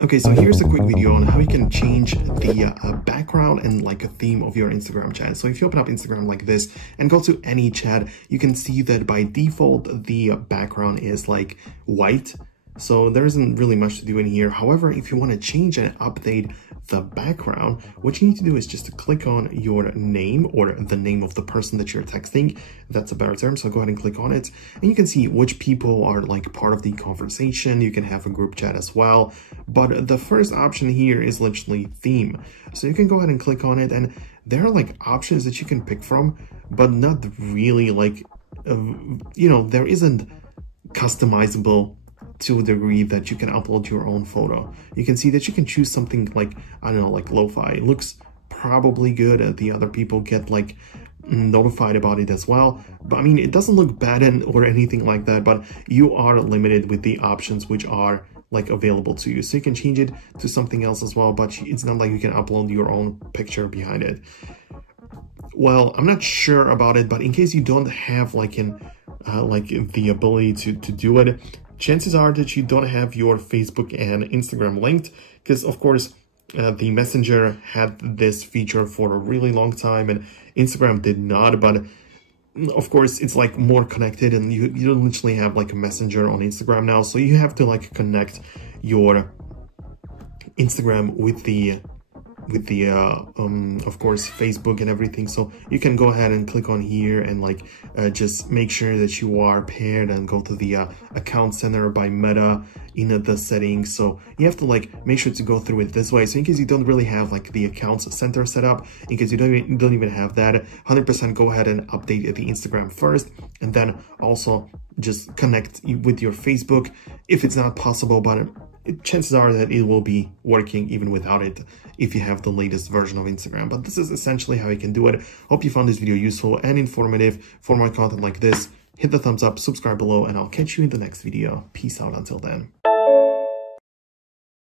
Okay, so here's a quick video on how you can change the background and like a theme of your Instagram chat. So if you open up Instagram like this and go to any chat, you can see that by default, the background is like white. So there isn't really much to do in here. However, if you want to change and update the background, what you need to do is just to click on your name or the name of the person that you're texting. That's a better term. So go ahead and click on it and you can see which people are like part of the conversation. You can have a group chat as well. But the first option here is literally theme. So you can go ahead and click on it and there are like options that you can pick from, but not really like, there isn't customizable to a degree that you can upload your own photo. You can see that you can choose something like, I don't know, like lo-fi. It looks probably good and the other people get like notified about it as well. But I mean, it doesn't look bad or anything like that, but you are limited with the options which are like available to you. So you can change it to something else as well, but it's not like you can upload your own picture behind it. Well, I'm not sure about it, but in case you don't have like the ability to do it, chances are that you don't have your Facebook and Instagram linked, because of course the Messenger had this feature for a really long time and Instagram did not, but of course it's like more connected and you don't literally have like a Messenger on Instagram now, so you have to like connect your Instagram with the of course Facebook and everything. So you can go ahead and click on here and like just make sure that you are paired and go to the account center by Meta in the settings. So you have to like make sure to go through it this way. So in case you don't really have like the accounts center set up, in case you don't even have that, 100% go ahead and update the Instagram first and then also just connect with your Facebook if it's not possible, but chances are that it will be working even without it if you have the latest version of Instagram. But this is essentially how you can do it. Hope you found this video useful and informative. For more content like this, hit the thumbs up, subscribe below, and I'll catch you in the next video. Peace out until then.